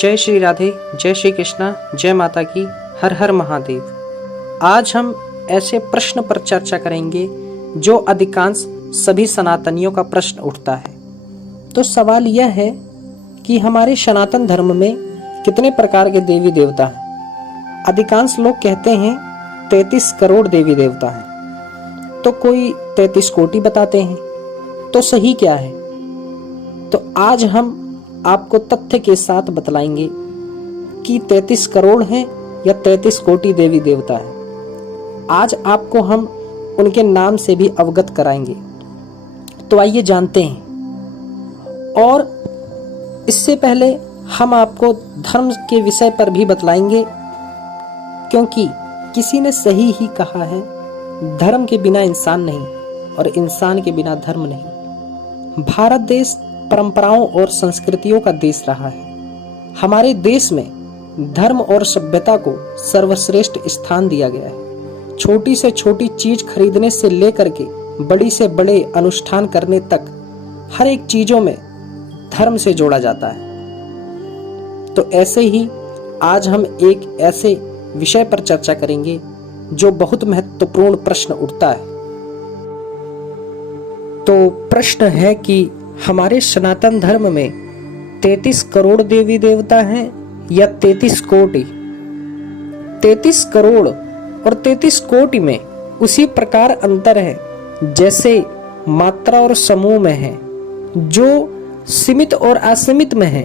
जय श्री राधे, जय श्री कृष्णा, जय माता की, हर हर महादेव। आज हम ऐसे प्रश्न पर चर्चा करेंगे जो अधिकांश सभी सनातनियों का प्रश्न उठता है। तो सवाल यह है कि हमारे सनातन धर्म में कितने प्रकार के देवी देवता हैं। अधिकांश लोग कहते हैं 33 करोड़ देवी देवता हैं, तो कोई 33 कोटि बताते हैं। तो सही क्या है? तो आज हम आपको तथ्य के साथ बतलाएंगे कि 33 करोड़ हैं या 33 कोटि देवी देवता हैं। आज आपको हम उनके नाम से भी अवगत कराएंगे। तो आइए जानते हैं। और इससे पहले हम आपको धर्म के विषय पर भी बतलाएंगे, क्योंकि किसी ने सही ही कहा है, धर्म के बिना इंसान नहीं और इंसान के बिना धर्म नहीं। भारत देश परंपराओं और संस्कृतियों का देश रहा है। हमारे देश में धर्म और सभ्यता को सर्वश्रेष्ठ स्थान दिया गया है। छोटी से छोटी चीज खरीदने से लेकर के बड़ी से बड़े अनुष्ठान करने तक हर एक चीजों में धर्म से जोड़ा जाता है। तो ऐसे ही आज हम एक ऐसे विषय पर चर्चा करेंगे जो बहुत महत्वपूर्ण प्रश्न उठता है। तो प्रश्न है कि हमारे सनातन धर्म में 33 करोड़ देवी देवता हैं या 33 कोटि। 33 करोड़ और 33 कोटि में उसी प्रकार अंतर है जैसे मात्रा और समूह में है, जो सीमित और असीमित में है।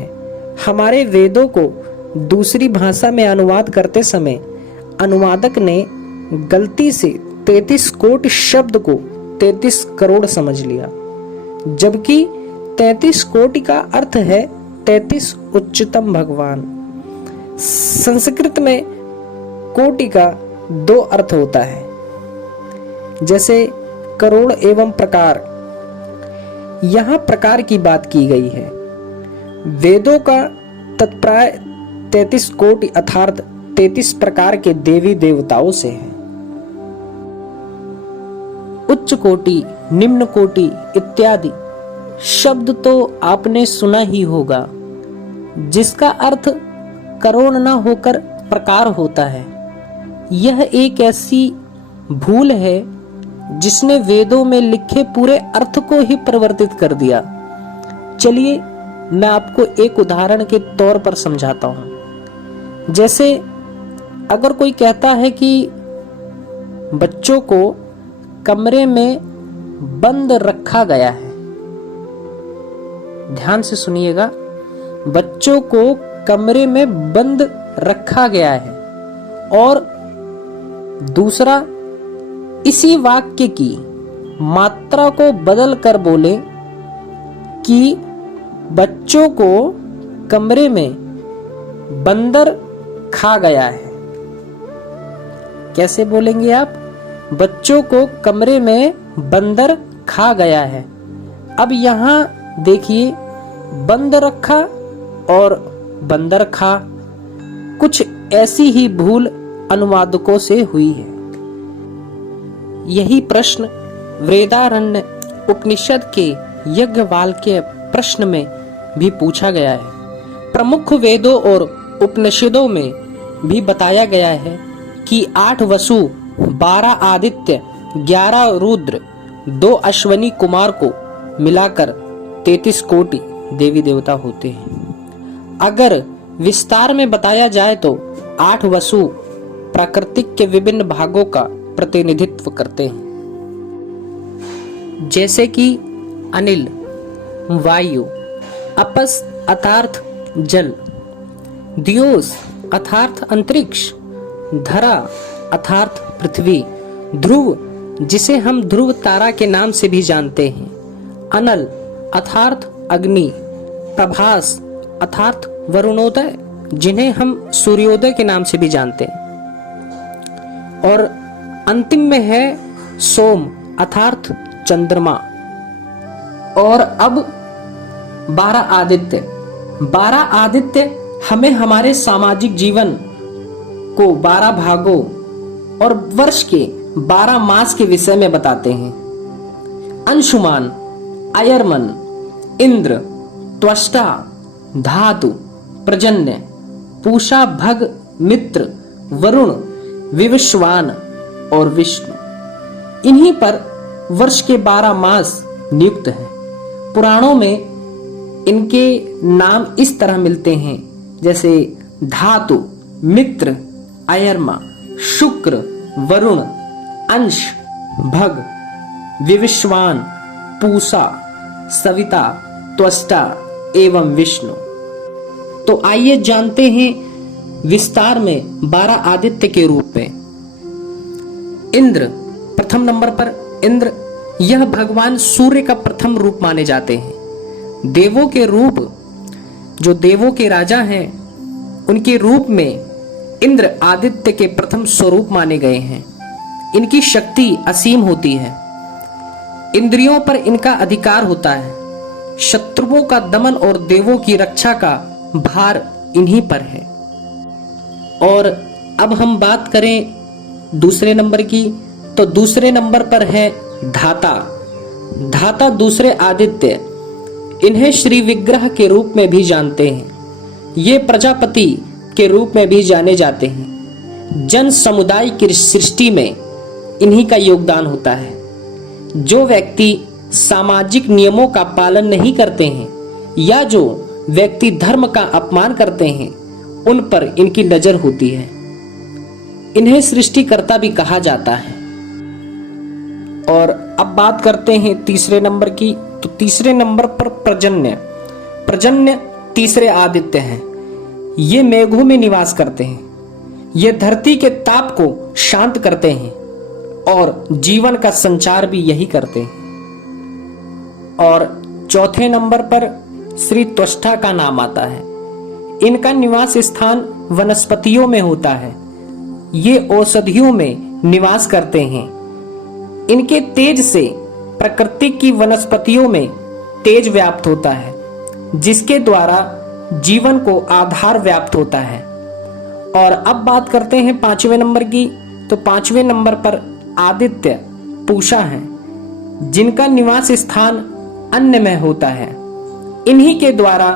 हमारे वेदों को दूसरी भाषा में अनुवाद करते समय अनुवादक ने गलती से 33 कोटि शब्द को 33 करोड़ समझ लिया, जबकि 33 कोटि का अर्थ है 33 उच्चतम भगवान। संस्कृत में कोटि का 2 अर्थ होता है, जैसे करोड़ एवं प्रकार। यहां प्रकार की बात की गई है। वेदों का तत्प्राय 33 कोटि अर्थात 33 प्रकार के देवी देवताओं से है। उच्च कोटि, निम्न कोटि इत्यादि शब्द तो आपने सुना ही होगा, जिसका अर्थ करोड़ न होकर प्रकार होता है। यह एक ऐसी भूल है जिसने वेदों में लिखे पूरे अर्थ को ही परिवर्तित कर दिया। चलिए मैं आपको एक उदाहरण के तौर पर समझाता हूं। जैसे अगर कोई कहता है कि बच्चों को कमरे में बंद रखा गया है, ध्यान से सुनिएगा, बच्चों को कमरे में बंद रखा गया है। और दूसरा, इसी वाक्य की मात्रा को बदल कर बोले कि बच्चों को कमरे में बंदर खा गया है। कैसे बोलेंगे आप? बच्चों को कमरे में बंदर खा गया है। अब यहां देखिए, बंद रखा और बंदर खा, कुछ ऐसी ही भूल अनुवादकों से हुई है। यही प्रश्न वेदारण्य उपनिषद के यज्ञवाल्क्य प्रश्न में भी पूछा गया है। प्रमुख वेदों और उपनिषदों में भी बताया गया है कि 8 वसु, 12 आदित्य, 11 रुद्र, 2 अश्वनी कुमार को मिलाकर 33 कोटि देवी देवता होते हैं। अगर विस्तार में बताया जाए तो 8 वसु प्राकृतिक के विभिन्न भागों का प्रतिनिधित्व करते हैं, जैसे कि अनिल, वायु, अपस अर्थात जल, दियोस अर्थात अंतरिक्ष, धरा अर्थात पृथ्वी, ध्रुव जिसे हम ध्रुव तारा के नाम से भी जानते हैं, अनल अर्थात अग्नि, प्रभास अर्थात वरुणोदय जिन्हें हम सूर्योदय के नाम से भी जानते हैं, और अंतिम में है सोम अर्थात चंद्रमा। और अब 12 आदित्य। 12 आदित्य हमें हमारे सामाजिक जीवन को 12 भागों और वर्ष के 12 मास के विषय में बताते हैं। अंशुमान, अयरमन, इंद्र, त्वष्टा, धातु, प्रजन्य, पूषा, भग, मित्र, वरुण, विवस्वान और विष्णु। इन्हीं पर वर्ष के 12 मास नियुक्त हैं। पुराणों में इनके नाम इस तरह मिलते हैं, जैसे धातु, मित्र, अयर्मा, शुक्र, वरुण, अंश, भग, विवस्वान, पूषा, सविता, त्वष्टा एवं विष्णु। तो आइए जानते हैं विस्तार में 12 आदित्य के रूप में। इंद्र, प्रथम नंबर पर इंद्र, यह भगवान सूर्य का प्रथम रूप माने जाते हैं। देवों के रूप, जो देवों के राजा हैं, उनके रूप में इंद्र आदित्य के प्रथम स्वरूप माने गए हैं। इनकी शक्ति असीम होती है। इंद्रियों पर इनका अधिकार होता है। शत्रुओं का दमन और देवों की रक्षा का भार इन्हीं पर है। और अब हम बात करें दूसरे नंबर की, तो दूसरे नंबर पर है धाता। धाता दूसरे आदित्य, इन्हें श्री विग्रह के रूप में भी जानते हैं। ये प्रजापति के रूप में भी जाने जाते हैं। जन समुदाय की सृष्टि में इन्हीं का योगदान होता है। जो व्यक्ति सामाजिक नियमों का पालन नहीं करते हैं या जो व्यक्ति धर्म का अपमान करते हैं, उन पर इनकी नजर होती है। इन्हें सृष्टिकर्ता भी कहा जाता है। और अब बात करते हैं तीसरे नंबर की, तो तीसरे नंबर पर पर्जन्य। पर्जन्य तीसरे आदित्य हैं। ये मेघों में निवास करते हैं। ये धरती के ताप को शांत करते हैं और जीवन का संचार भी यही करते हैं। और चौथे नंबर पर श्री त्वष्टा का नाम आता है। इनका निवास स्थान वनस्पतियों में होता है। ये औषधियों में निवास करते हैं। इनके तेज से प्रकृति की वनस्पतियों में तेज व्याप्त होता है, जिसके द्वारा जीवन को आधार व्याप्त होता है। और अब बात करते हैं 5वें नंबर की, तो 5वें नंबर पर आदित्य पूषा हैं, जिनका निवास स्थान अन्न में होता है। इन्हीं के द्वारा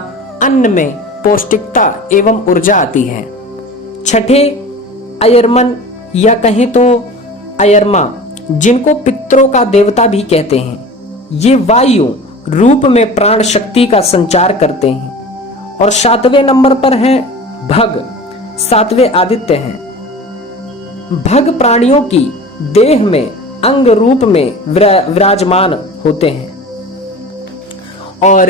अन्न में पौष्टिकता एवं ऊर्जा आती है। छठे अयर्मन या कहें तो अयर्मा, जिनको पितरों का देवता भी कहते हैं। ये वायु रूप में प्राण शक्ति का संचार करते हैं। और 7वें नंबर पर है भग, 7वें आदित्य हैं। भग प्राणियों की देह में अंग रूप में विराजमान होते हैं। और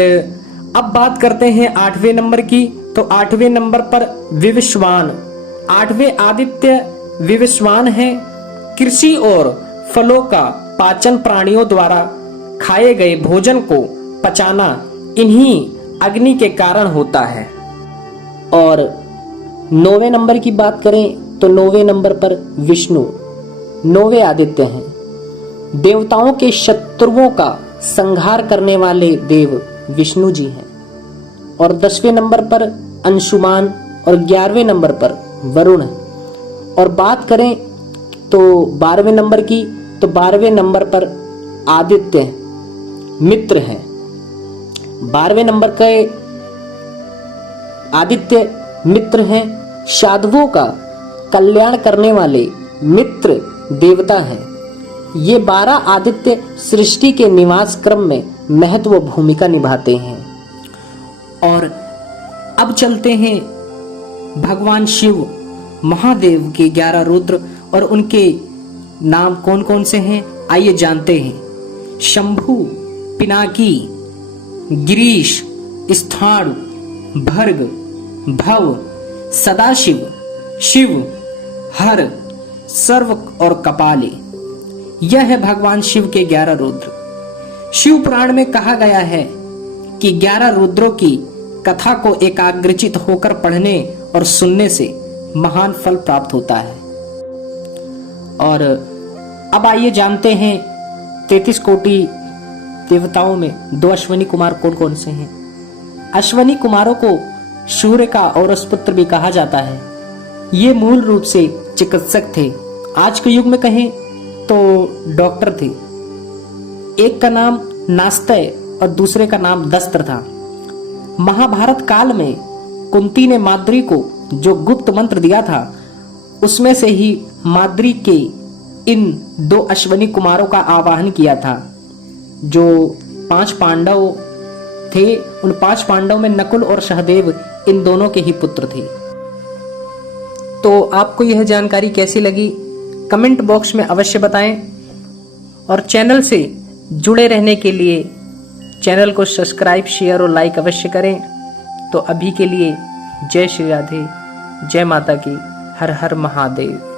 अब बात करते हैं 8वें नंबर की, तो 8वें नंबर पर विवस्वान। 8वें आदित्य विवस्वान है। कृषि और फलों का पाचन, प्राणियों द्वारा खाए गए भोजन को पचाना इन्हीं अग्नि के कारण होता है। और 9वें नंबर की बात करें तो 9वें नंबर पर विष्णु, 9वें आदित्य हैं। देवताओं के शत्रुओं का संहार करने वाले देव विष्णु जी हैं। और 10वें नंबर पर अंशुमान और 11वें नंबर पर वरुण है। और बात करें तो 12वें नंबर की, तो 12वें नंबर पर आदित्य मित्र हैं। 12वें नंबर के आदित्य मित्र हैं। साधुओं का कल्याण करने वाले मित्र देवता हैं। ये 12 आदित्य सृष्टि के निवास क्रम में महत्व भूमिका निभाते हैं। और अब चलते हैं भगवान शिव महादेव के 11 रुद्र और उनके नाम कौन कौन से हैं, आइए जानते हैं। शंभु, पिनाकी, गिरीश, स्थाणु, भर्ग, भव, सदाशिव, शिव, हर, सर्व और कपाली। यह है भगवान शिव के 11 रुद्र। शिव पुराण में कहा गया है कि 11 रुद्रों की कथा को एकाग्रचित होकर पढ़ने और सुनने से महान फल प्राप्त होता है। और अब आइए जानते हैं 33 कोटि देवताओं में 2 अश्वनी कुमार कौन कौन से हैं। अश्वनी कुमारों को सूर्य का औरस पुत्र भी कहा जाता है। ये मूल रूप से चिकित्सक थे। आज के युग में कहें तो डॉक्टर थे। एक का नाम नास्तय और दूसरे का नाम दस्त्र था। महाभारत काल में कुंती ने माद्री को जो गुप्त मंत्र दिया था उसमें से ही माद्री के इन 2 अश्वनी कुमारों का आवाहन किया था। जो 5 पांडव थे, उन 5 पांडव में नकुल और सहदेव इन दोनों के ही पुत्र थे। तो आपको यह जानकारी कैसी लगी कमेंट बॉक्स में अवश्य बताएं, और चैनल से जुड़े रहने के लिए चैनल को सब्सक्राइब, शेयर और लाइक अवश्य करें। तो अभी के लिए जय श्री राधे, जय माता की, हर हर महादेव।